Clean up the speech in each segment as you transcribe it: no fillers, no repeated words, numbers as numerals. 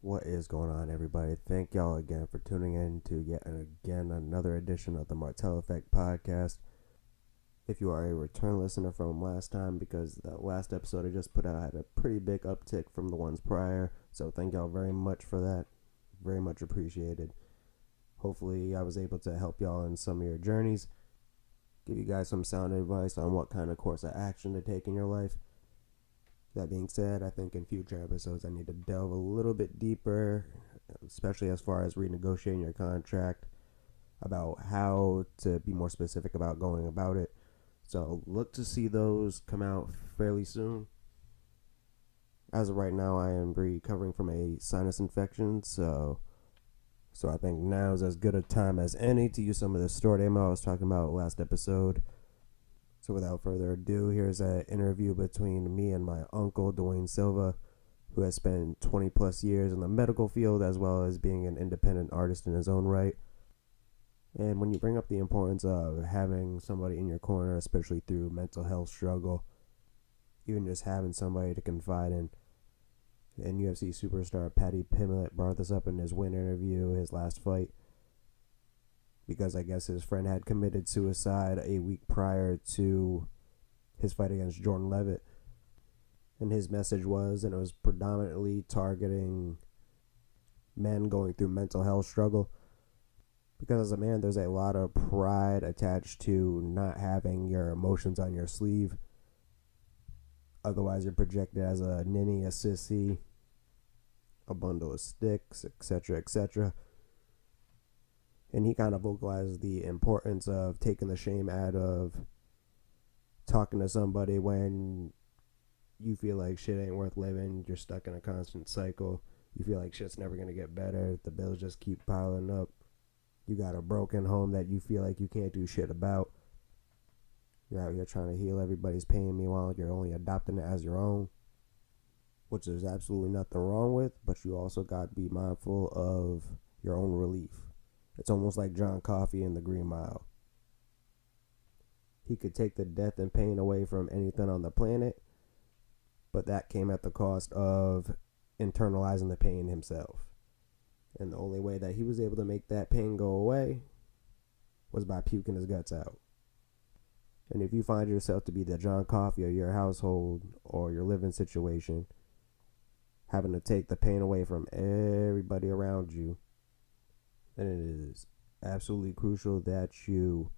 What is going on, everybody? Thank y'all again for tuning in to yet again another edition of the Martell Effect podcast. If you are a return listener from last time, because the last episode I just put out had a pretty big uptick from the ones prior, so thank y'all very much for that. Very much appreciated. Hopefully I was able to help y'all in some of your journeys, give you guys some sound advice on what kind of course of action to take in your life. That being said, I think in future episodes I need to delve a little bit deeper, especially as far as renegotiating your contract, about how to be more specific about going about it. So look to see those come out fairly soon. As of right now, I am recovering from a sinus infection, so I think now is as good a time as any to use some of the stored ammo I was talking about last episode. So without further ado, here's an interview between me and my uncle, Dwayne Silva, who has spent 20 plus years in the medical field as well as being an independent artist in his own right. And when you bring up the importance of having somebody in your corner, especially through mental health struggle, even just having somebody to confide in, and UFC superstar Paddy Pimblett brought this up in his win interview, his last fight, because I guess his friend had committed suicide a week prior to his fight against Jordon. And his message was, and it was predominantly targeting men going through mental health struggle, because as a man, there's a lot of pride attached to not having your emotions on your sleeve. Otherwise, you're projected as a ninny, a sissy, a bundle of sticks, etc., etc. And he kind of vocalized the importance of taking the shame out of talking to somebody when you feel like shit ain't worth living. You're stuck in a constant cycle. You feel like shit's never going to get better. The bills just keep piling up. You got a broken home that you feel like you can't do shit about. You're out here trying to heal everybody's pain. Meanwhile, you're only adopting it as your own, which there's absolutely nothing wrong with, but you also got to be mindful of your own relief. It's almost like John Coffey in The Green Mile. He could take the death and pain away from anything on the planet, but that came at the cost of internalizing the pain himself. And the only way that he was able to make that pain go away was by puking his guts out. And if you find yourself to be the John Coffey of your household or your living situation, having to take the pain away from everybody around you, then it is absolutely crucial that you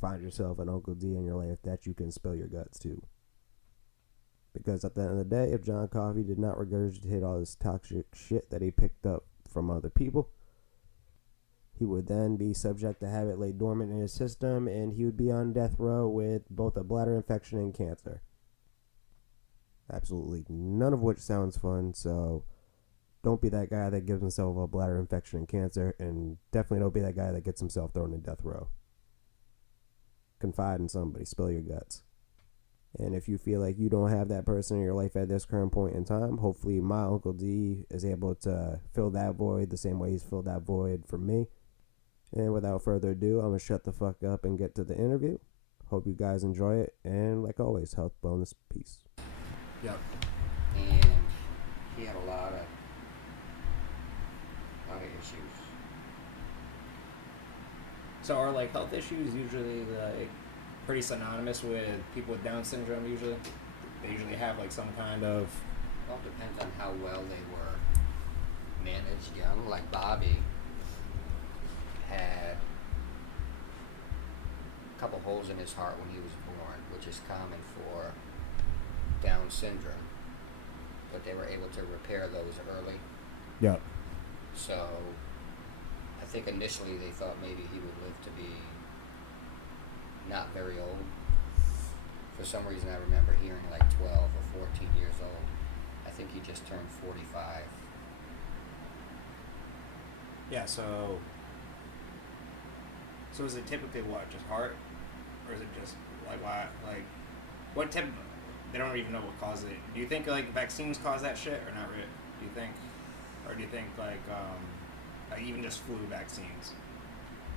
find yourself an Uncle D in your life that you can spill your guts to. Because at the end of the day, if John Coffey did not regurgitate all this toxic shit that he picked up from other people, he would then be subject to have it lay dormant in his system, and he would be on death row with both a bladder infection and cancer. Absolutely none of which sounds fun, so don't be that guy that gives himself a bladder infection and cancer, and definitely don't be that guy that gets himself thrown in death row. Confide in somebody, spill your guts. And if you feel like you don't have that person in your life at this current point in time, hopefully my Uncle D is able to fill that void the same way he's filled that void for me. And without further ado, I'm going to shut the fuck up and get to the interview. Hope you guys enjoy it. And like always, health, bonus, peace. Yep. And he had a lot of issues. So are like health issues usually like pretty synonymous with people with Down syndrome usually? They usually have like some kind of... Well, it depends on how well they were managed young. Like Bobby had a couple holes in his heart when he was born, which is common for Down syndrome. But they were able to repair those early. Yep. So I think initially they thought maybe he would live to be not very old. For some reason I remember hearing like 12 or 14 years old. I think he just turned 45. Yeah, so is it typically what, just heart? Or is it just like why, like what type, they don't even know what causes it. Do you think like vaccines cause that shit or not really? Do you think, or do you think like even just flu vaccines?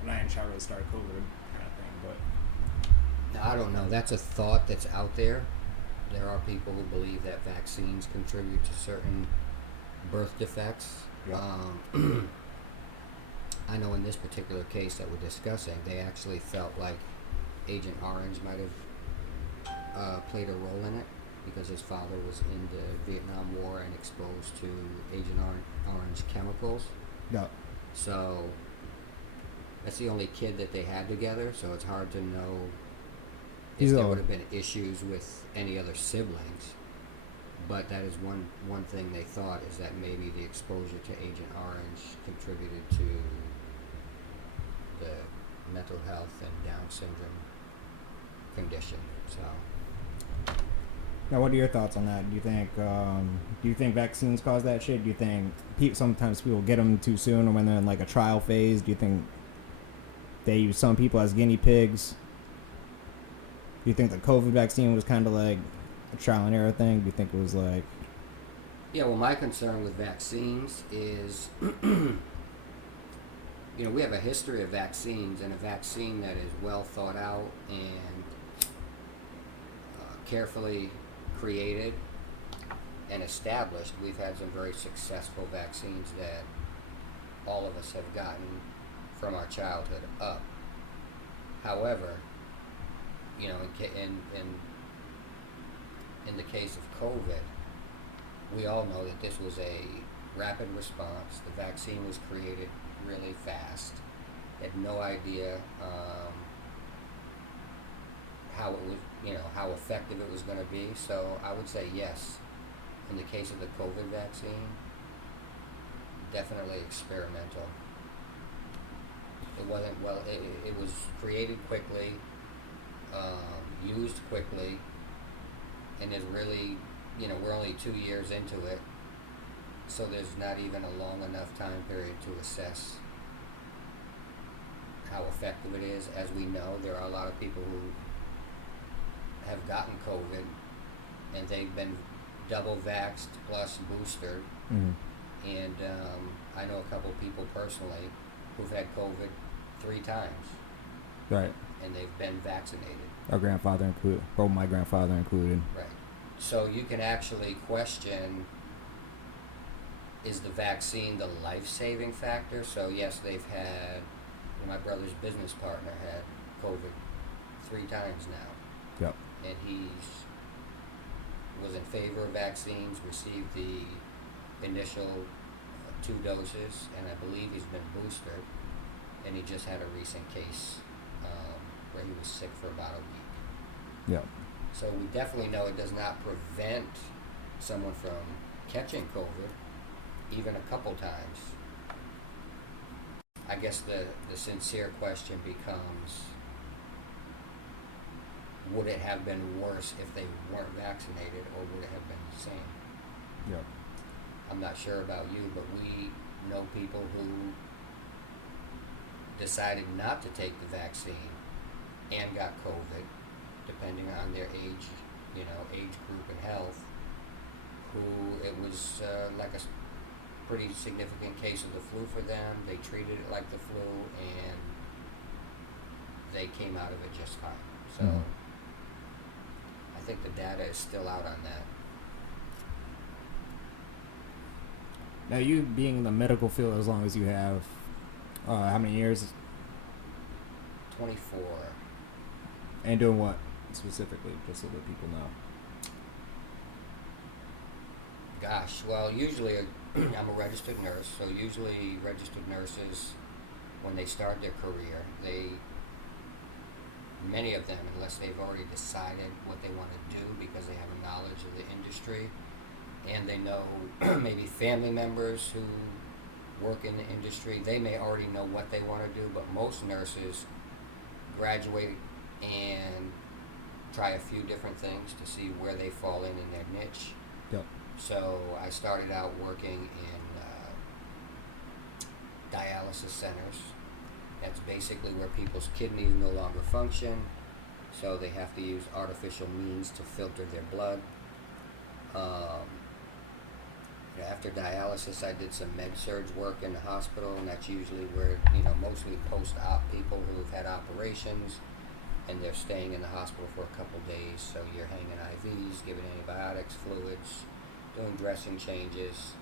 I'm not even sure how to start COVID kind of thing, but Now, I don't know. That's a thought that's out there. There are people who believe that vaccines contribute to certain birth defects. Yep. I know in this particular case that we're discussing, they actually felt like Agent Orange might have played a role in it because his father was in the Vietnam War and exposed to Agent Orange chemicals. Yeah. So that's the only kid that they had together, so it's hard to know if there would have been issues with any other siblings. But that is one thing they thought, is that maybe the exposure to Agent Orange contributed to the mental health and Down syndrome condition. So Now, what are your thoughts on that? Do you think vaccines cause that shit? Do you think sometimes people get them too soon, or when they're in like a trial phase? Do you think they use some people as guinea pigs? Do you think the COVID vaccine was kind of like a trial and error thing? Do you think it was like... Yeah, well, my concern with vaccines is, we have a history of vaccines, and a vaccine that is well thought out and carefully created and established. We've had some very successful vaccines that all of us have gotten from our childhood up. However, in the case of COVID, we all know that this was a rapid response. The vaccine was created really fast. Had no idea how it was, how effective it was going to be. So I would say yes. In the case of the COVID vaccine, definitely experimental. It wasn't it was created quickly, used quickly, and is really, we're only 2 years into it, so there's not even a long enough time period to assess how effective it is. As we know, there are a lot of people who have gotten COVID and they've been double vaxxed plus boosted. Mm-hmm. And I know a couple people personally who've had COVID 3 times. Right. And they've been vaccinated. Our grandfather included. Or my grandfather included. Right. So you can actually question, is the vaccine the life-saving factor? So yes, they've had, my brother's business partner had COVID 3 times now. Yep. And was in favor of vaccines, received the initial 2 doses, and I believe he's been boosted, and he just had a recent case where he was sick for about a week. Yep. So we definitely know it does not prevent someone from catching COVID even a couple times. I guess the sincere question becomes, would it have been worse if they weren't vaccinated, or would it have been the same? Yep. I'm not sure about you, but we know people who decided not to take the vaccine and got COVID, depending on their age, age group and health, who it was like a pretty significant case of the flu for them. They treated it like the flu, and they came out of it just fine. So I think the data is still out on that. Now, you being in the medical field as long as you have, how many years? 24. And doing what specifically, just so that people know? Gosh, well, usually I'm a registered nurse, so usually registered nurses, when they start their career, many of them, unless they've already decided what they want to do because they have a knowledge of the industry, and they know maybe family members who work in the industry, they may already know what they want to do, but most nurses graduate and try a few different things to see where they fall in their niche. Yep. So I started out working in dialysis centers. That's basically where people's kidneys no longer function, so they have to use artificial means to filter their blood. After dialysis, I did some med-surg work in the hospital, and that's usually where, mostly post-op people who've had operations, and they're staying in the hospital for a couple days, so you're hanging IVs, giving antibiotics, fluids, doing dressing changes,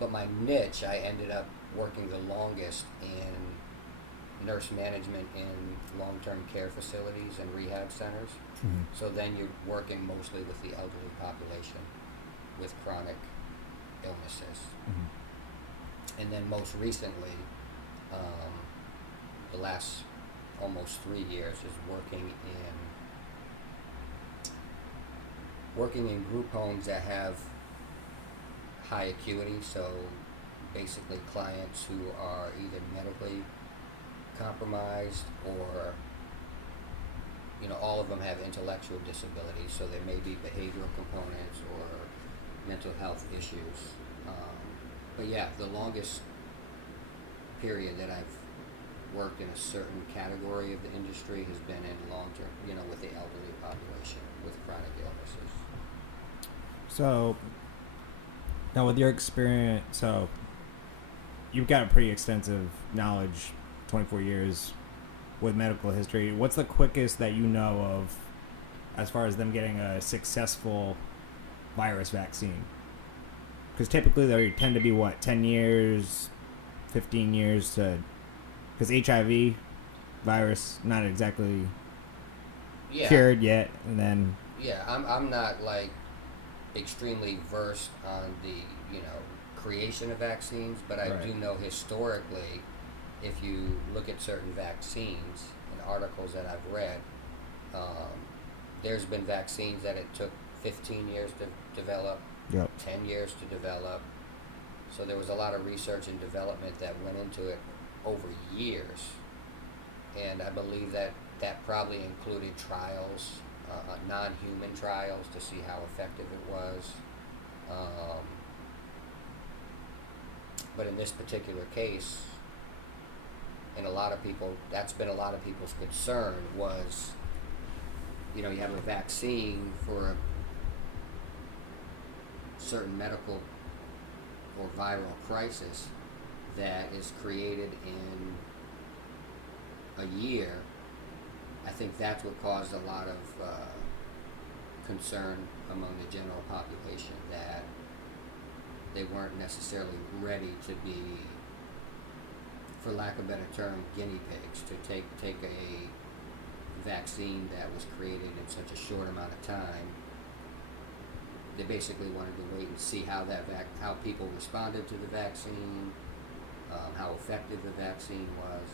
But my niche, I ended up working the longest in nurse management in long-term care facilities and rehab centers. Mm-hmm. So then you're working mostly with the elderly population with chronic illnesses. Mm-hmm. And then most recently, the last almost 3 years is working in group homes that have high acuity, so basically clients who are either medically compromised or, all of them have intellectual disabilities, so there may be behavioral components or mental health issues. But yeah, the longest period that I've worked in a certain category of the industry has been in long-term, with the elderly population with chronic illnesses. So, now with your experience, so you've got a pretty extensive knowledge, 24 years with medical history. What's the quickest that you know of as far as them getting a successful virus vaccine? Because typically they tend to be, 10 years, 15 years to... Because HIV virus, not exactly cured yet, and then... Yeah, I'm not, extremely versed on the, creation of vaccines, but I do know historically, if you look at certain vaccines and articles that I've read, there's been vaccines that it took 15 years to develop, 10 years to develop. So there was a lot of research and development that went into it over years. And I believe that probably included trials, non-human trials to see how effective it was. But in this particular case, and that's been a lot of people's concern was, you have a vaccine for a certain medical or viral crisis that is created in a year. I think that's what caused a lot of concern among the general population, that they weren't necessarily ready to be, for lack of a better term, guinea pigs, to take a vaccine that was created in such a short amount of time. They basically wanted to wait and see how how people responded to the vaccine, how effective the vaccine was.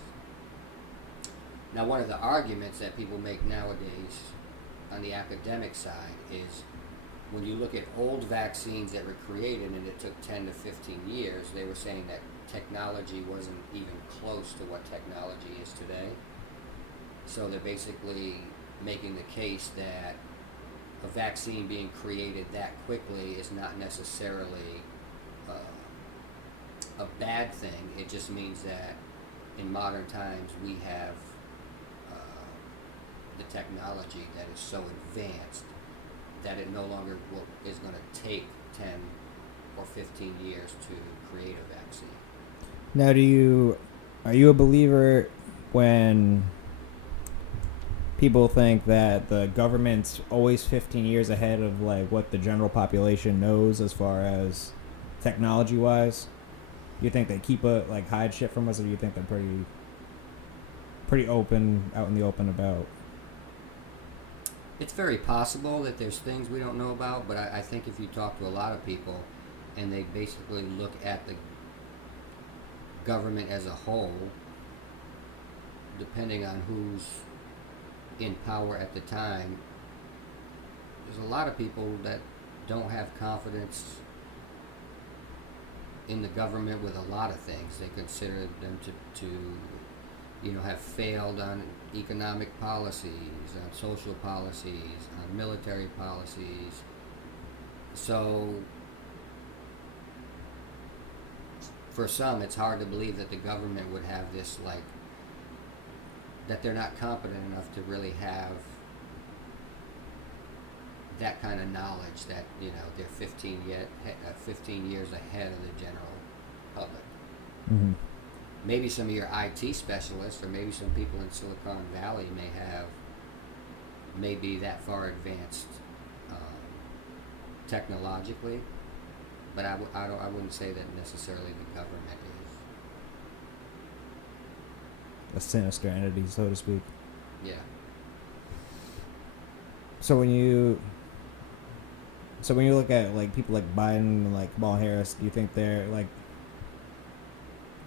Now, one of the arguments that people make nowadays on the academic side is when you look at old vaccines that were created and it took 10 to 15 years, they were saying that technology wasn't even close to what technology is today. So they're basically making the case that a vaccine being created that quickly is not necessarily a bad thing. It just means that in modern times we have the technology that is so advanced that it no longer is going to take 10 or 15 years to create a vaccine. Now, are you a believer when people think that the government's always 15 years ahead of what the general population knows as far as technology wise? You think they keep hide shit from us, or do you think they're pretty open, out in the open about? It's very possible that there's things we don't know about, but I think if you talk to a lot of people and they basically look at the government as a whole, depending on who's in power at the time, there's a lot of people that don't have confidence in the government with a lot of things. They consider them to have failed on economic policies, on social policies, on military policies. So for some, it's hard to believe that the government would have this, that they're not competent enough to really have that kind of knowledge, that they're 15 years ahead of the general public. Mm-hmm. Maybe some of your IT specialists, or maybe some people in Silicon Valley may be that far advanced technologically, But I wouldn't say that necessarily the government is. A sinister entity, so to speak. Yeah. So when you look at like people like Biden and like Kamala Harris, do you think they're like,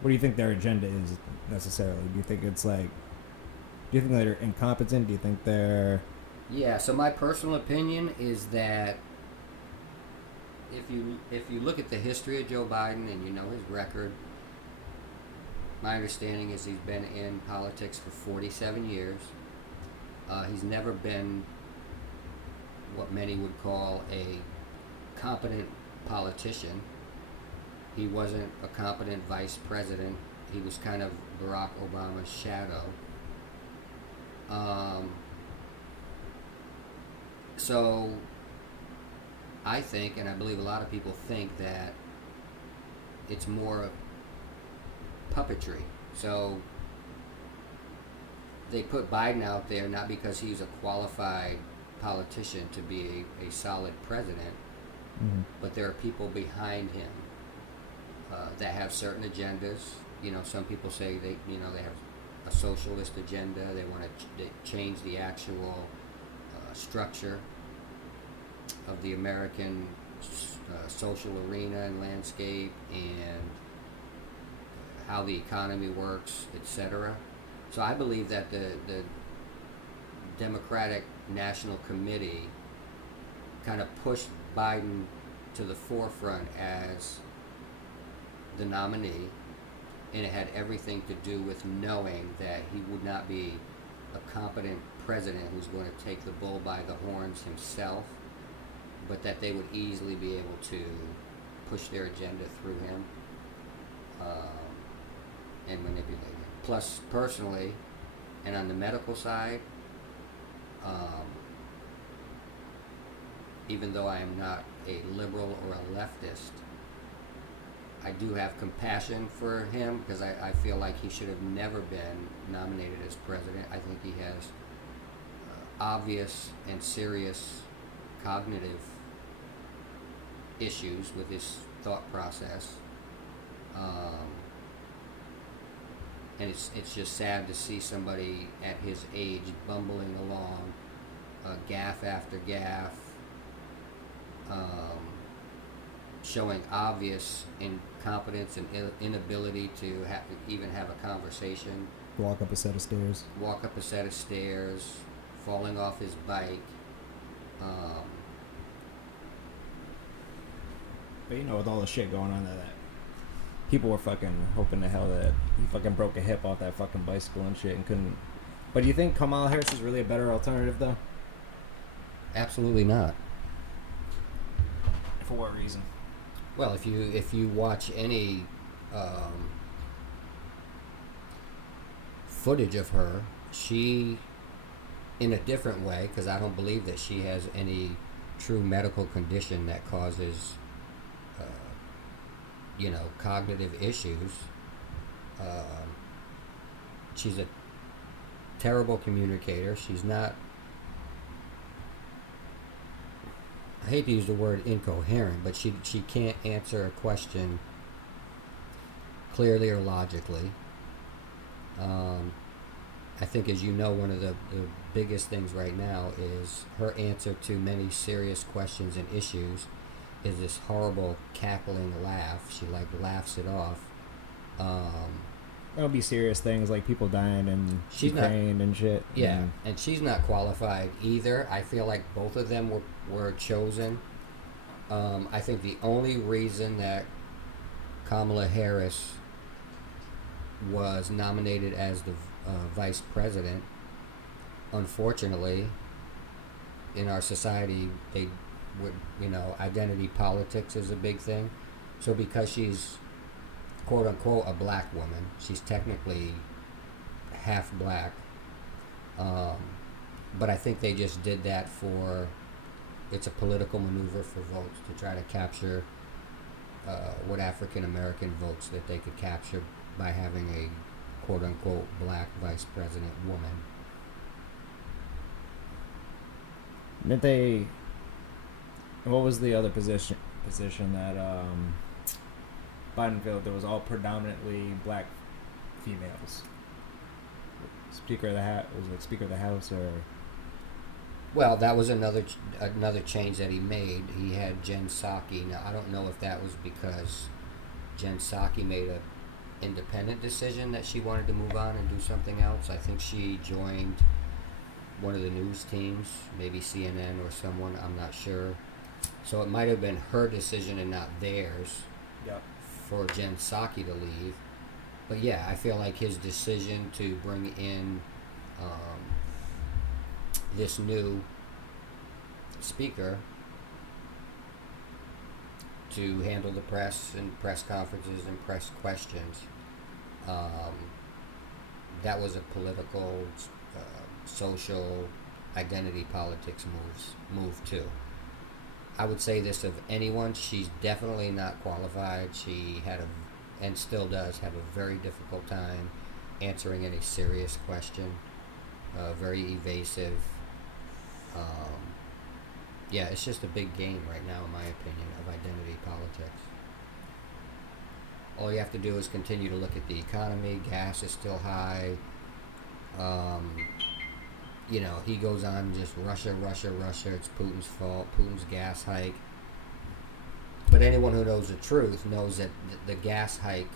what do you think their agenda is necessarily? Do you think it's like, do you think they're incompetent? Do you think they're... Yeah, so my personal opinion is that if you look at the history of Joe Biden and you know his record, my understanding is he's been in politics for 47 years. He's never been what many would call a competent politician. He wasn't a competent vice president. He was kind of Barack Obama's shadow. So I think, and I believe a lot of people think, that it's more puppetry. So they put Biden out there not because he's a qualified politician to be a solid president, but there are people behind him that have certain agendas. You know, some people say they have a socialist agenda. They want to change the actual structure of the American social arena and landscape, and how the economy works, etc. So I believe that the Democratic National Committee kind of pushed Biden to the forefront as the nominee, and it had everything to do with knowing that he would not be a competent president who's going to take the bull by the horns himself, but that they would easily be able to push their agenda through him and manipulate him. Plus, personally, and on the medical side, even though I am not a liberal or a leftist, I do have compassion for him because I feel like he should have never been nominated as president. I think he has obvious and serious cognitive issues with his thought process. And it's just sad to see somebody at his age bumbling along, gaffe after gaffe, showing obvious incompetence and inability to even have a conversation. Walk up a set of stairs. Falling off his bike. But you know, with all the shit going on that people were fucking hoping to hell that he fucking broke a hip off that fucking bicycle and shit and couldn't. But do you think Kamala Harris is really a better alternative though? Absolutely not. For what reason? Well, if you watch any footage of her, she, in a different way, because I don't believe that she has any true medical condition that causes cognitive issues. She's a terrible communicator. She's not, I hate to use the word incoherent, but she can't answer a question clearly or logically. I think, as you know, one of the biggest things right now is her answer to many serious questions and issues is this horrible cackling laugh. She laughs it off. There'll be serious things like people dying in Ukraine and shit. Yeah, and she's not qualified either. I feel like both of them were chosen. I think the only reason that Kamala Harris was nominated as the vice president, unfortunately, in our society, identity politics is a big thing. So because she's quote unquote a black woman, she's technically half black. But I think they just did that it's a political maneuver for votes to try to capture what African American votes that they could capture by having a quote unquote black vice president woman. What was the other position position that Biden filled that was all predominantly black females. Speaker of the House was it Speaker of the House or? Well, that was another change that he made. He had Jen Psaki. Now I don't know if that was because Jen Psaki made a independent decision that she wanted to move on and do something else. I think she joined one of the news teams, maybe CNN or someone. I'm not sure. So it might have been her decision and not theirs. Yep. For Jen Psaki to leave. But yeah, I feel like his decision to bring in this new speaker to handle the press and press conferences and press questions, that was a political, social, identity politics move too. I would say this of anyone, she's definitely not qualified. She had and still does have a very difficult time answering any serious question. Very evasive. Yeah, it's just a big game right now, in my opinion, of identity politics. All you have to do is continue to look at the economy. Gas is still high. He goes on just Russia. It's Putin's fault. Putin's gas hike. But anyone who knows the truth knows that the gas hike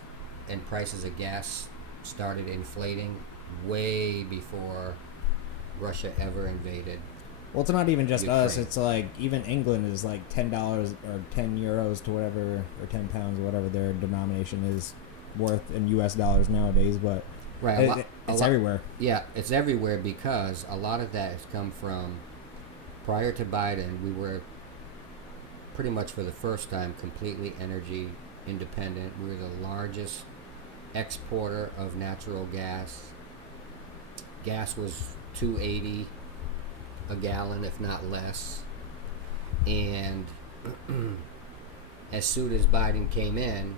and prices of gas started inflating way before Russia ever invaded. Well, it's not even just Ukraine. us. It's like even England is like $10 or €10 to whatever, or £10 or whatever their denomination is worth in U.S. dollars nowadays. But Right, it's everywhere. Yeah, it's everywhere because a lot of that has come from prior to Biden. We were pretty much for the first time completely energy independent. We were the largest exporter of natural gas. Gas was $2.80 a gallon, if not less. And as soon as Biden came in,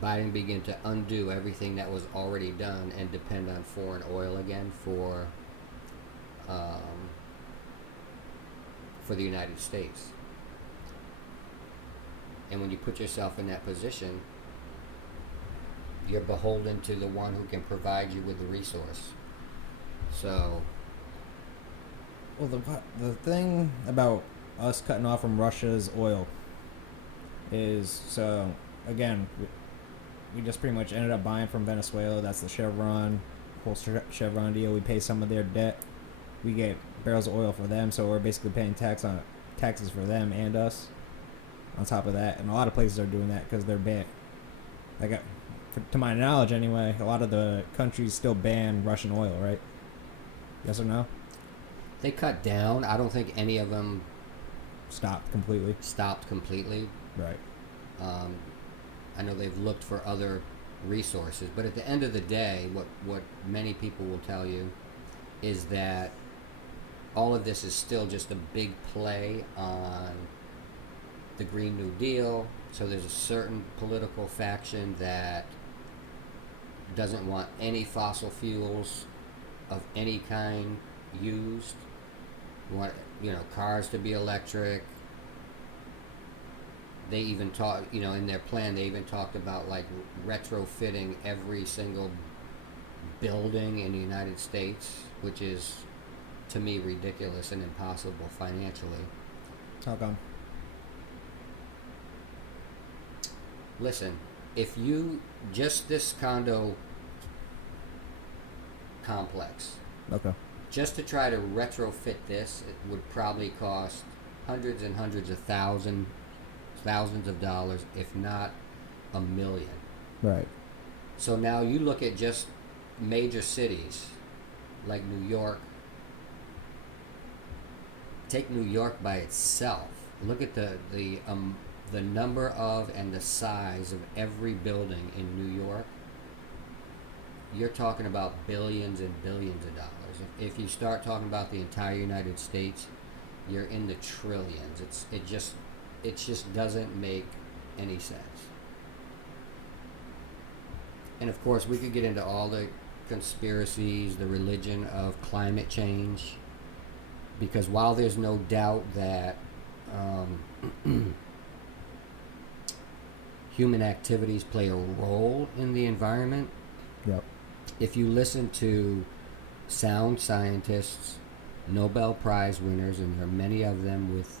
Biden began to undo everything that was already done and depend on foreign oil again for the United States. And when you put yourself in that position, you're beholden to the one who can provide you with the resource. So, Well, the thing about us cutting off from Russia's oil is, so again, we just pretty much ended up buying from Venezuela. That's the whole Chevron deal. We pay some of their debt. We get barrels of oil for them, so we're basically paying taxes for them and us on top of that. And a lot of places are doing that because they're banned. To my knowledge anyway, a lot of the countries still ban Russian oil, right? Yes or no? they cut down. I don't think any of them Stopped completely. Right. I know they've looked for other resources, but at the end of the day, what many people will tell you is that all of this is still just a big play on the Green New Deal. So there's a certain political faction that doesn't want any fossil fuels of any kind used. Want cars to be electric. They even talk, in their plan, they even talked about like retrofitting every single building in the United States, which is to me ridiculous and impossible financially. How come? Listen, if you just this condo complex, Okay. just to try to retrofit this, it would probably cost hundreds and hundreds of thousands of dollars, if not $1 million. Right. So now you look at just major cities like New York. Take New York by itself. Look at the number of and the size of every building in New York. You're talking about billions and billions of dollars. If you start talking about the entire United States, you're in the trillions. It just doesn't make any sense. And of course, we could get into all the conspiracies, the religion of climate change, because while there's no doubt that human activities play a role in the environment. Yep. If you listen to sound scientists, Nobel Prize winners, and there are many of them with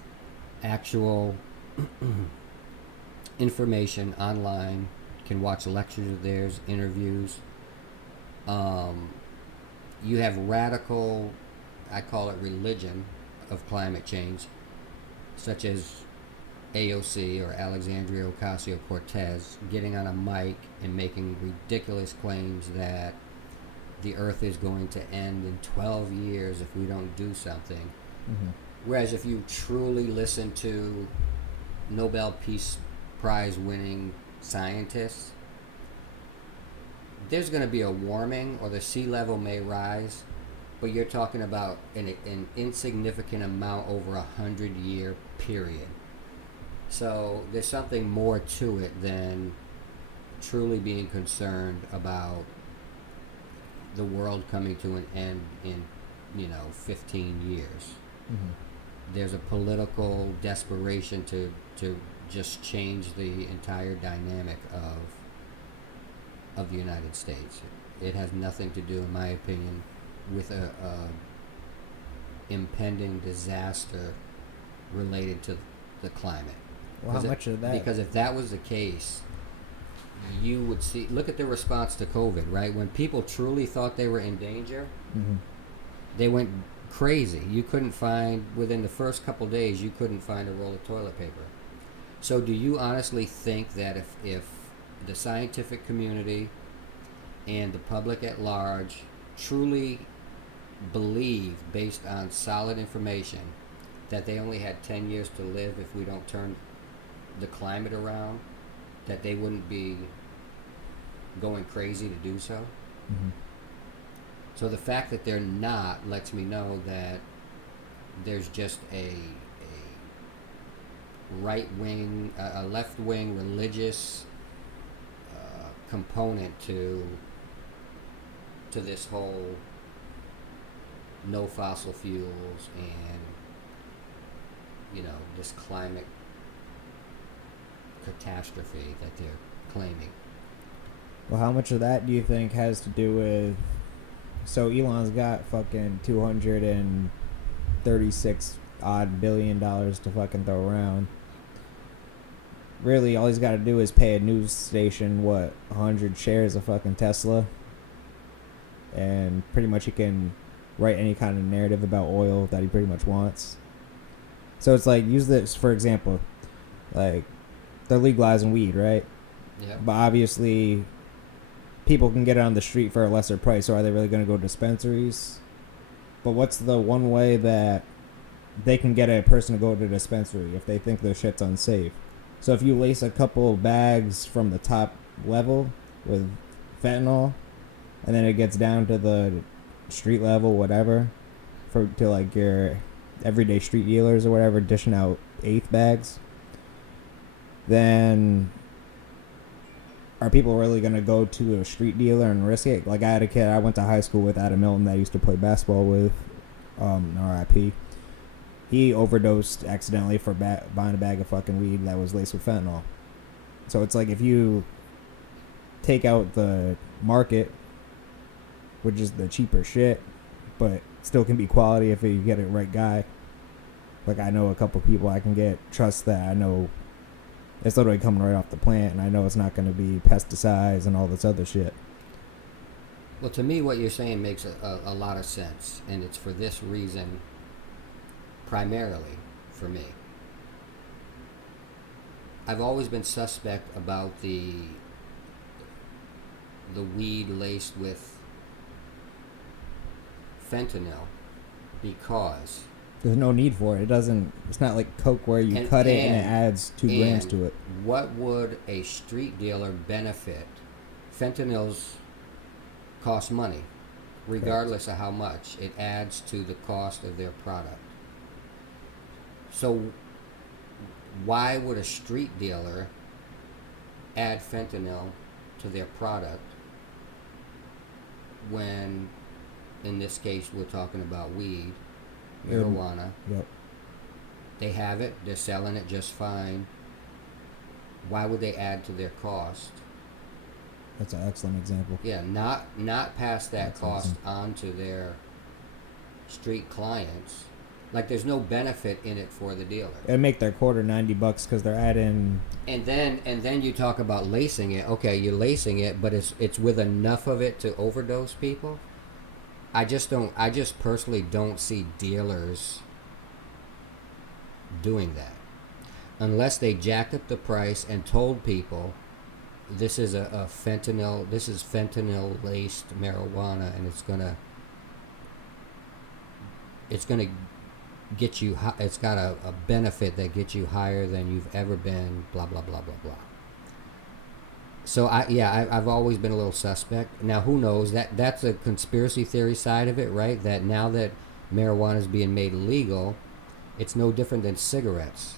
actual information online, can watch lectures of theirs, interviews. You have radical, I call it religion, of climate change, such as AOC or Alexandria Ocasio-Cortez getting on a mic and making ridiculous claims that the earth is going to end in 12 years if we don't do something. Mm-hmm. Whereas if you truly listen to Nobel Peace Prize winning scientists, there's going to be a warming or the sea level may rise, but you're talking about an insignificant amount over 100-year period. So there's something more to it than truly being concerned about the world coming to an end in 15 years. Mm-hmm. There's a political desperation to just change the entire dynamic of the United States. It has nothing to do, in my opinion, with a impending disaster related to the climate. Well, how much of that? Because if that was the case, you would see. Look at the response to COVID, right? When people truly thought they were in danger, Mm-hmm. they went crazy. You couldn't find, within the first couple days, you couldn't find a roll of toilet paper. So do you honestly think that if the scientific community and the public at large truly believe, based on solid information, that they only had 10 years to live if we don't turn the climate around, that they wouldn't be going crazy to do so? Mm-hmm. So the fact that they're not lets me know that there's just a right-wing, a left-wing religious component to this whole no fossil fuels and this climate catastrophe that they're claiming. Well, how much of that do you think has to do with? So Elon's got fucking $236 odd billion to fucking throw around. Really, all he's got to do is pay a news station 100 shares of fucking Tesla, and pretty much he can write any kind of narrative about oil that he pretty much wants. So it's like, use this for example, like they're legalizing weed, right? Yeah. But obviously, people can get it on the street for a lesser price. So are they really going to go to dispensaries? But what's the one way that they can get a person to go to a dispensary if they think their shit's unsafe? So if you lace a couple bags from the top level with fentanyl, and then it gets down to the street level, whatever, to like your everyday street dealers or whatever, dishing out eighth bags, then are people really going to go to a street dealer and risk it? Like, I had a kid I went to high school with, Adam Milton, that I used to play basketball with, RIP. He overdosed accidentally for buying a bag of fucking weed that was laced with fentanyl. So it's like, if you take out the market, which is the cheaper shit, but still can be quality if you get it right guy. Like, I know a couple people I can trust that I know it's literally coming right off the plant, and I know it's not going to be pesticides and all this other shit. Well, to me, what you're saying makes a lot of sense, and it's for this reason, primarily for me. I've always been suspect about the weed laced with fentanyl because there's no need for it. It's not like Coke where you cut it and it adds 2 grams to it. What would a street dealer benefit? Fentanyls cost money, regardless of how much. It adds to the cost of their product. So why would a street dealer add fentanyl to their product when, in this case, we're talking about weed, marijuana? Yep. They have it. They're selling it just fine. Why would they add to their cost? That's an excellent example. Yeah, not pass that That's cost awesome. on to their street clients. Like there's no benefit in it for the dealer. It'd make their quarter $90 because they're adding. And then you talk about lacing it. Okay, you're lacing it, but it's with enough of it to overdose people. I just personally don't see dealers doing that unless they jacked up the price and told people this is a fentanyl laced marijuana, and it's gonna get you it's got a benefit that gets you higher than you've ever been, blah blah blah blah blah. So I've always been a little suspect. Now who knows, that's a conspiracy theory side of it, right? That now that marijuana is being made illegal, it's no different than cigarettes.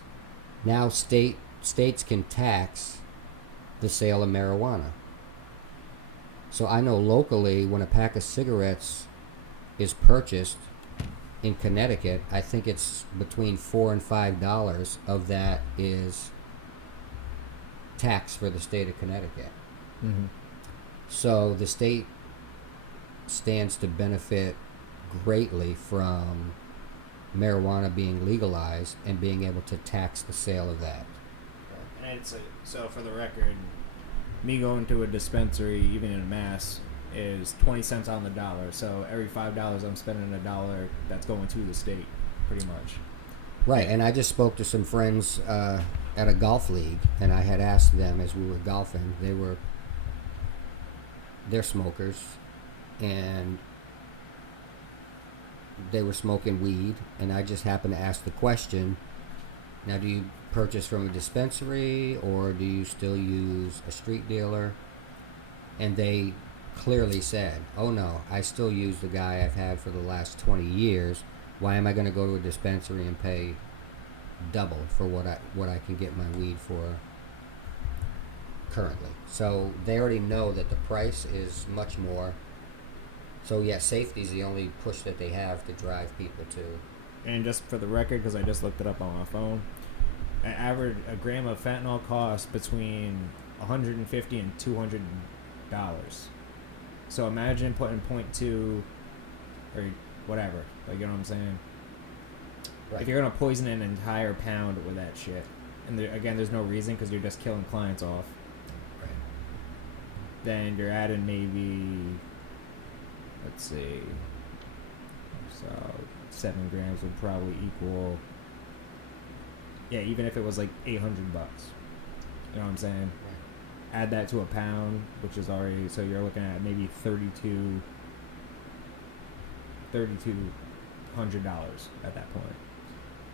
Now states can tax the sale of marijuana. So I know locally when a pack of cigarettes is purchased in Connecticut, I think it's between $4 and $5 of that is tax for the state of Connecticut. Mm-hmm. So the state stands to benefit greatly from marijuana being legalized and being able to tax the sale of that. And so for the record, me going to a dispensary, even in Mass, is 20 cents on the dollar. So every $5 I'm spending $1 that's going to the state, pretty much. Right, and I just spoke to some friends at a golf league, and I had asked them as we were golfing. They're smokers, and they were smoking weed, and I just happened to ask the question, now do you purchase from a dispensary or do you still use a street dealer? And they clearly said, oh no, I still use the guy I've had for the last 20 years. Why am I going to go to a dispensary and pay double for what I can get my weed for currently? So they already know that the price is much more. So yeah, safety is the only push that they have to drive people to. And just for the record, because I just looked it up on my phone, a gram of fentanyl costs between $150 and $200. So imagine putting 0.2 or whatever, like, you know what I'm saying? Right. If you're gonna poison an entire pound with that shit, and again, there's no reason because you're just killing clients off. Right. Then you're adding maybe, let's see, so 7 grams would probably equal, yeah, even if it was like $800. You know what I'm saying? Right. Add that to a pound, which is already, so you're looking at maybe $3,200 at that point.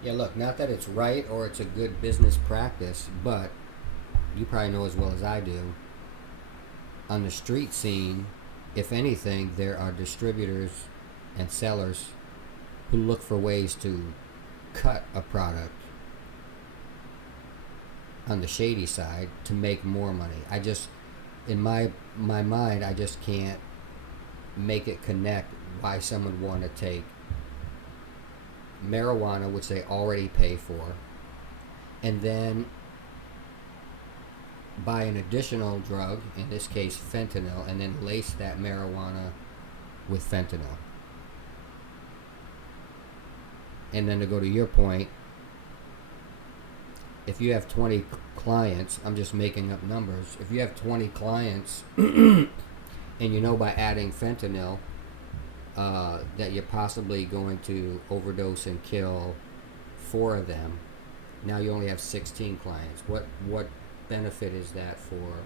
Yeah, look, not that it's right or it's a good business practice, but you probably know as well as I do, on the street scene, if anything, there are distributors and sellers who look for ways to cut a product on the shady side to make more money. I just, in my mind, I just can't make it connect why someone would want to take marijuana, which they already pay for, and then buy an additional drug, in this case fentanyl, and then lace that marijuana with fentanyl. And then to go to your point, if you have 20 clients, I'm just making up numbers, if you have 20 clients and you know by adding fentanyl that you're possibly going to overdose and kill 4 of them, now you only have 16 clients. What benefit is that for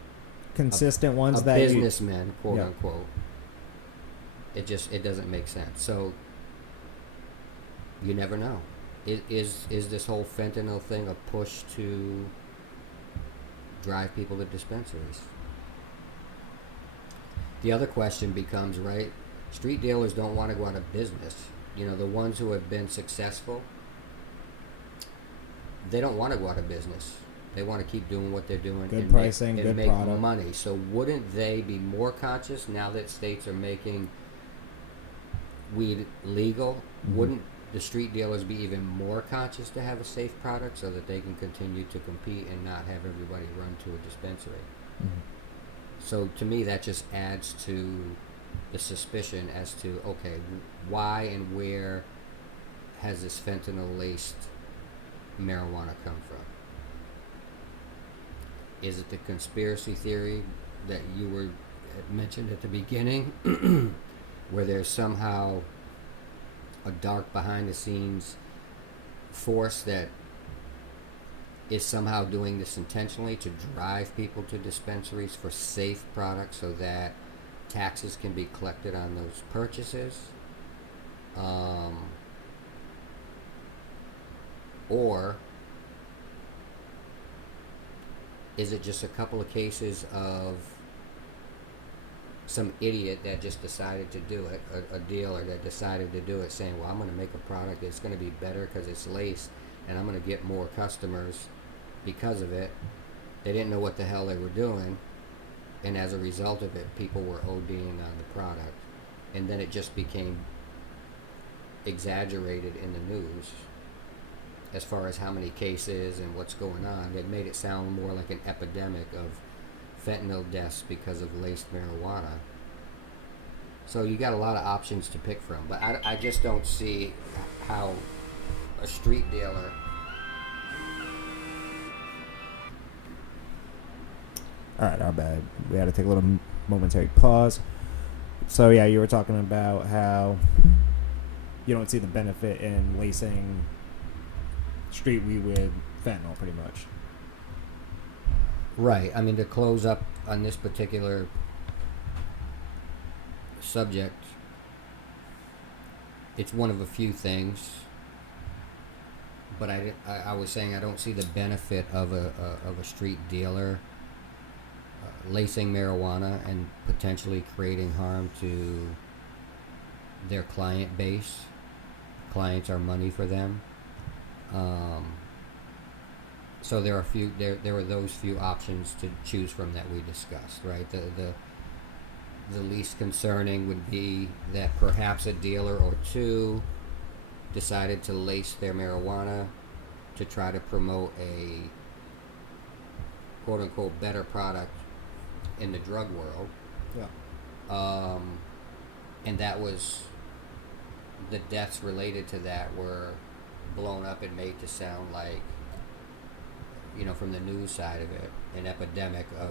Consistent ones a that businessman, quote Yeah. unquote? It doesn't make sense. So you never know. Is this whole fentanyl thing a push to drive people to dispensaries? The other question becomes, right, street dealers don't want to go out of business. You know, the ones who have been successful, they don't want to go out of business. They want to keep doing what they're doing Good and pricing, make, good and make product. money. So wouldn't they be more conscious now that states are making weed legal? Mhm. Wouldn't the street dealers be even more conscious to have a safe product so that they can continue to compete and not have everybody run to a dispensary. So to me, that just adds to the suspicion as to, okay, why and where has this fentanyl-laced marijuana come from? Is it the conspiracy theory that you were mentioned at the beginning, where there's somehow a dark behind-the-scenes force that is somehow doing this intentionally to drive people to dispensaries for safe products so that taxes can be collected on those purchases? Or is it just a couple of cases of some idiot that just decided to do it, a dealer that decided to do it, saying, well, I'm going to make a product that's going to be better because it's laced and I'm going to get more customers because of it. They didn't know what the hell they were doing, and as a result of it, people were ODing on the product, and then it just became exaggerated in the news as far as how many cases and what's going on. It made it sound more like an epidemic of fentanyl deaths because of laced marijuana. So you got a lot of options to pick from, but I just don't see how a street dealer... All right, our bad. We had to take a little momentary pause. So yeah, you were talking about how you don't see the benefit in lacing street weed with fentanyl, pretty much. Right. I mean, to close up on this particular subject, it's one of a few things, but I was saying I don't see the benefit of a street dealer lacing marijuana and potentially creating harm to their client base. Clients are money for them. So there are those few options to choose from that we discussed, right? The least concerning would be that perhaps a dealer or two decided to lace their marijuana to try to promote a quote-unquote better product in the drug world. Yeah. And that was, the deaths related to that were blown up and made to sound like, you know, from the news side of it, an epidemic of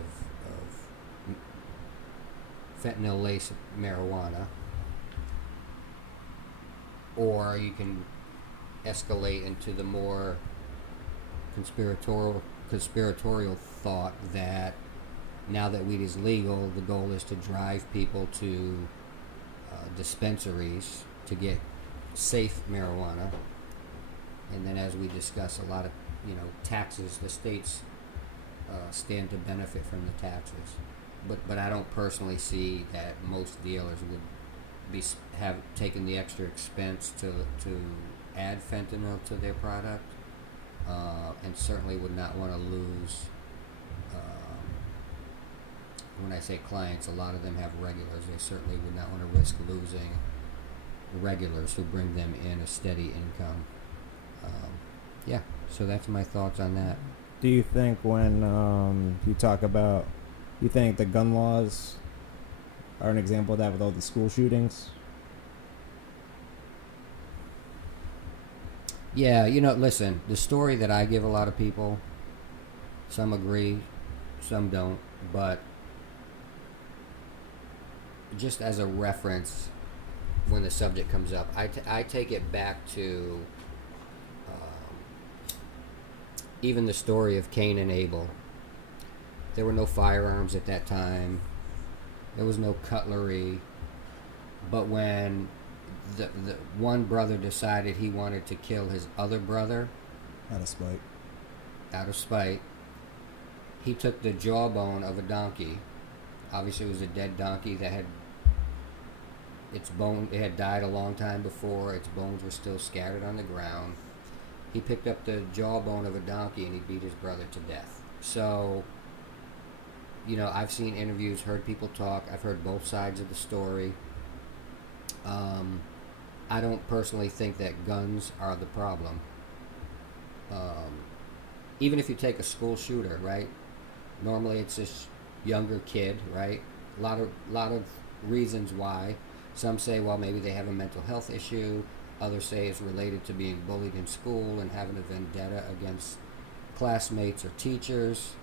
fentanyl-laced marijuana. Or you can escalate into the more conspiratorial thought that now that weed is legal, the goal is to drive people to dispensaries to get safe marijuana. And then, as we discuss, a lot of, you know, taxes, the states stand to benefit from the taxes. But I don't personally see that most dealers would have taken the extra expense to add fentanyl to their product, and certainly would not want to lose. When I say clients, a lot of them have regulars. They certainly would not want to risk losing regulars who bring them in a steady income. Yeah, so that's my thoughts on that. Do you think when you talk about, you think the gun laws are an example of that with all the school shootings? Yeah, you know, listen, the story that I give a lot of people, some agree, some don't, but just as a reference, when the subject comes up, I take it back to even the story of Cain and Abel. There were no firearms at that time. There was no cutlery. But when the one brother decided he wanted to kill his other brother Out of spite, he took the jawbone of a donkey. Obviously, it was a dead donkey that had it had died a long time before. Its bones were still scattered on the ground. He picked up the jawbone of a donkey and he beat his brother to death. So, you know, I've seen interviews, heard people talk. I've heard both sides of the story. I don't personally think that guns are the problem. Even if you take a school shooter, right? Normally it's this younger kid, right? A lot of reasons why. Some say, well, maybe they have a mental health issue. Others say it's related to being bullied in school and having a vendetta against classmates or teachers.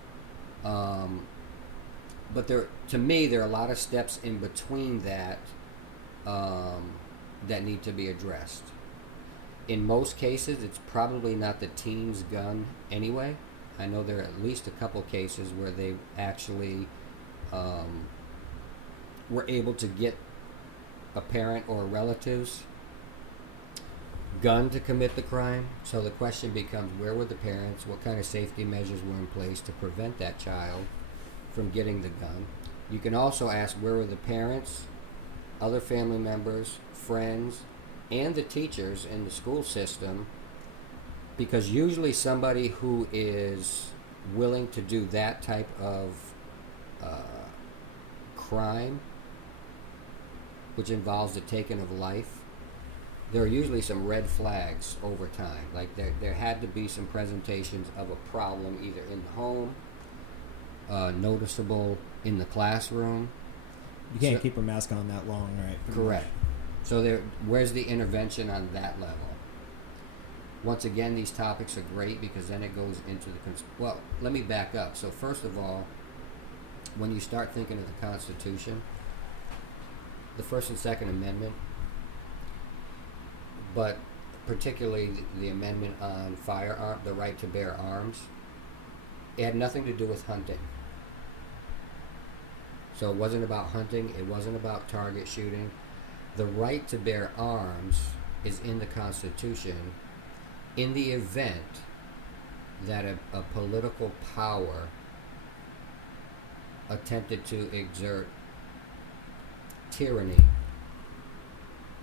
But to me, there are a lot of steps in between that that need to be addressed. In most cases, it's probably not the teen's gun anyway. I know there are at least a couple cases where they actually were able to get a parent or a relative's gun to commit the crime. So the question becomes, where were the parents? What kind of safety measures were in place to prevent that child from getting the gun? You can also ask, where were the parents, other family members, friends, and the teachers in the school system? Because usually somebody who is willing to do that type of crime, which involves the taking of life, there are usually some red flags over time. Like there had to be some presentations of a problem either in the home, noticeable in the classroom. You can't keep a mask on that long, right? Correct. So where's the intervention on that level? Once again, these topics are great because then it goes into well, let me back up. So first of all, when you start thinking of the Constitution, the First and Second Amendment, but particularly the amendment on firearm, the right to bear arms, it had nothing to do with hunting. So it wasn't about hunting. It wasn't about target shooting. The right to bear arms is in the Constitution in the event that a political power attempted to exert tyranny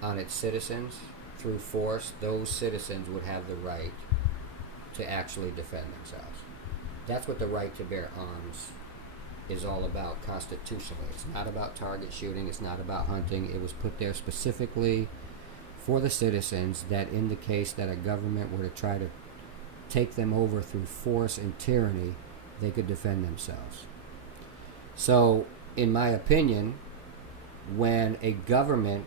on its citizens through force. Those citizens would have the right to actually defend themselves. That's what the right to bear arms is all about constitutionally. It's not about target shooting. It's not about hunting. It was put there specifically for the citizens, that in the case that a government were to try to take them over through force and tyranny, they could defend themselves. So, in my opinion, when a government,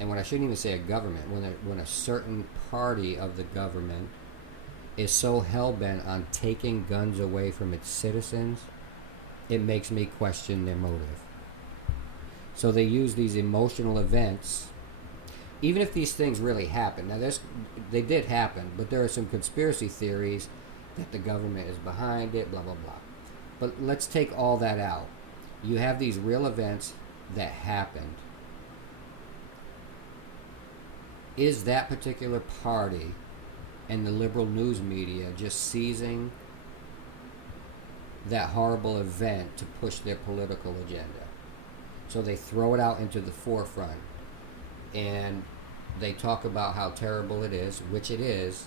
and when I shouldn't even say a government, when a certain party of the government is so hell-bent on taking guns away from its citizens, it makes me question their motive. So they use these emotional events, even if these things really happen. Now, they did happen, but there are some conspiracy theories that the government is behind it, blah, blah, blah. But let's take all that out. You have these real events that happened. Is that particular party and the liberal news media just seizing that horrible event to push their political agenda? So they throw it out into the forefront and they talk about how terrible it is, which it is,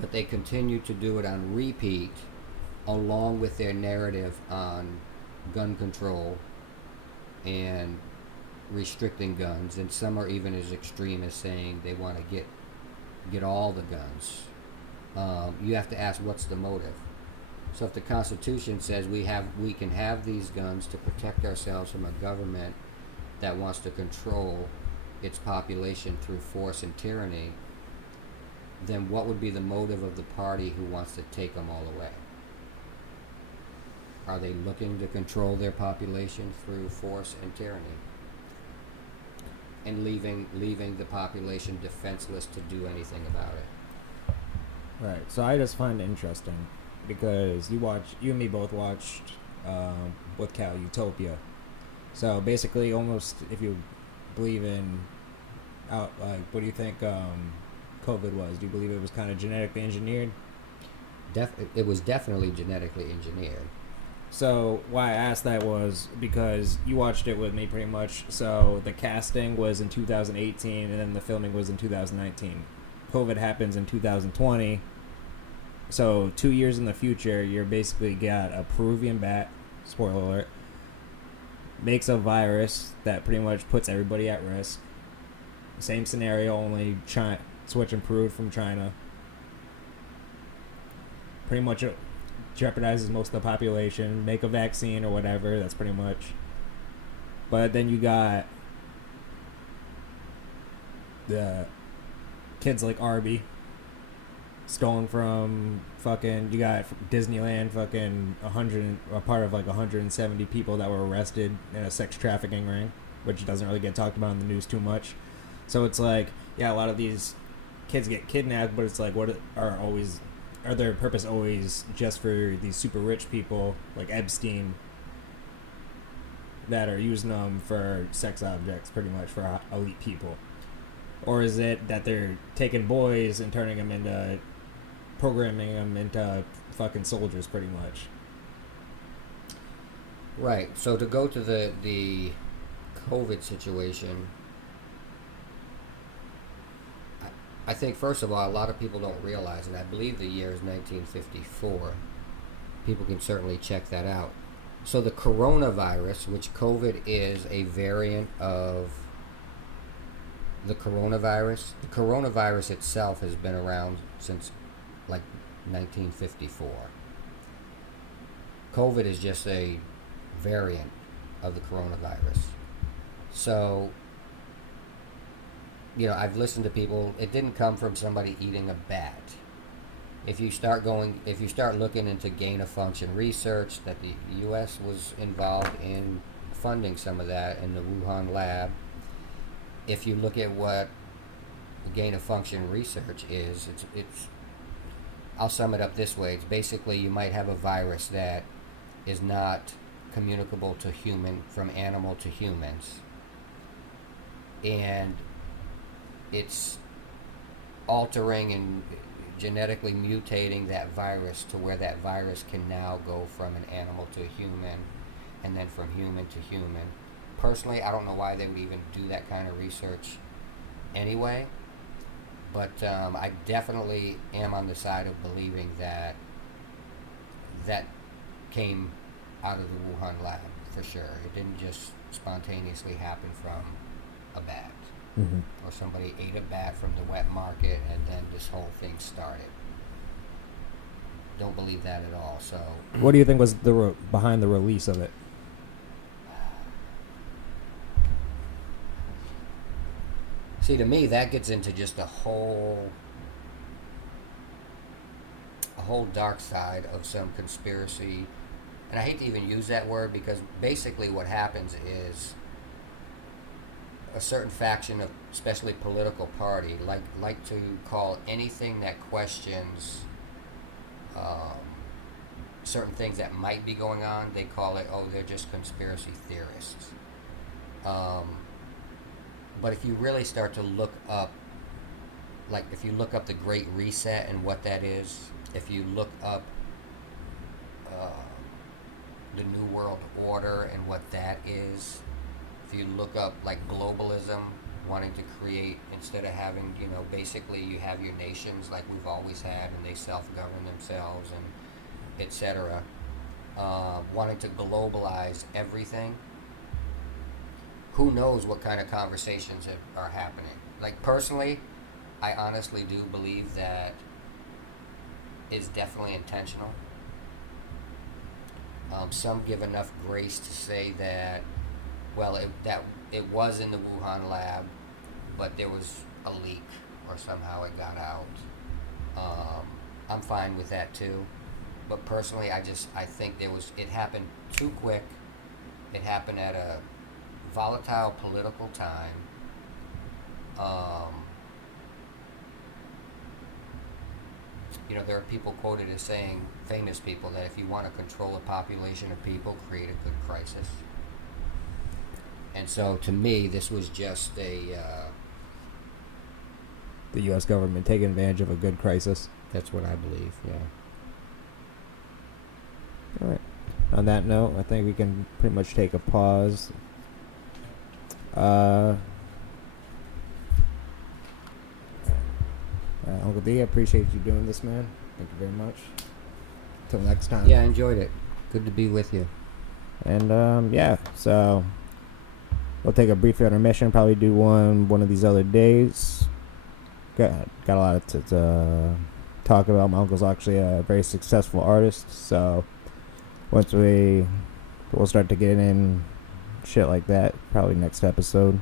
but they continue to do it on repeat along with their narrative on gun control and restricting guns, and some are even as extreme as saying they want to get all the guns. You have to ask, what's the motive? So if the Constitution says we can have these guns to protect ourselves from a government that wants to control its population through force and tyranny, then what would be the motive of the party who wants to take them all away? Are they looking to control their population through force and tyranny, and leaving the population defenseless to do anything about it? Right. So I just find it interesting because you and me both watched with Cal Utopia. So basically, almost if you believe in what do you think COVID was? Do you believe it was kind of genetically engineered? It was definitely genetically engineered. So why I asked that was because you watched it with me pretty much. So the casting was in 2018 and then the filming was in 2019. COVID happens in 2020. So 2 years in the future, you're basically got a Peruvian bat, spoiler alert, makes a virus that pretty much puts everybody at risk. Same scenario, only switch improved from China. Pretty much it jeopardizes most of the population. Make a vaccine or whatever. That's pretty much. But then you got the kids like Arby stolen from fucking. You got Disneyland fucking a part of like 170 people that were arrested in a sex trafficking ring, which doesn't really get talked about in the news too much. So it's like, yeah, a lot of these kids get kidnapped, but it's like, are their purpose always just for these super rich people like Epstein that are using them for sex objects, pretty much for elite people? Or is it that they're taking boys and programming them into fucking soldiers, pretty much? Right. So to go to the COVID situation, I think, first of all, a lot of people don't realize, and I believe the year is 1954. People can certainly check that out. So the coronavirus, which COVID is a variant of the coronavirus itself has been around since like 1954. COVID is just a variant of the coronavirus. So, I've listened to people, it didn't come from somebody eating a bat. If you start looking into gain of function research, that the U.S. was involved in funding some of that in the Wuhan lab. If you look at what gain of function research is, it's I'll sum it up this way. It's basically, you might have a virus that is not communicable to from animal to humans, and it's altering and genetically mutating that virus to where that virus can now go from an animal to a human, and then from human to human. Personally, I don't know why they would even do that kind of research anyway, but I definitely am on the side of believing that came out of the Wuhan lab, for sure. It didn't just spontaneously happen from a bat. Mm-hmm. Or somebody ate a bat from the wet market and then this whole thing started. Don't believe that at all. So, what do you think was behind the release of it? See, to me, that gets into just a whole dark side of some conspiracy. And I hate to even use that word, because basically what happens is a certain faction of, especially political party, like to call anything that questions certain things that might be going on, they call it, they're just conspiracy theorists. But if you really start to look up, like if you look up the Great Reset and what that is, if you look up the New World Order and what that is, if you look up like globalism, wanting to create, instead of having, basically you have your nations like we've always had and they self-govern themselves and etc. Wanting to globalize everything. Who knows what kind of conversations are happening. Like, personally, I honestly do believe that it's definitely intentional. Some give enough grace to say that, well, it was in the Wuhan lab, but there was a leak, or somehow it got out. I'm fine with that too, but personally, I think it happened too quick. It happened at a volatile political time. There are people quoted as saying, famous people, that if you want to control a population of people, create a good crisis. And so, to me, this was just the U.S. government taking advantage of a good crisis. That's what I believe, yeah. All right. On that note, I think we can pretty much take a pause. Uncle D, I appreciate you doing this, man. Thank you very much. Until next time. Yeah, I enjoyed it. Good to be with you. And, so we'll take a brief intermission. Probably do one of these other days. Got a lot to talk about. My uncle's actually a very successful artist, so once we'll start to get in shit like that probably next episode.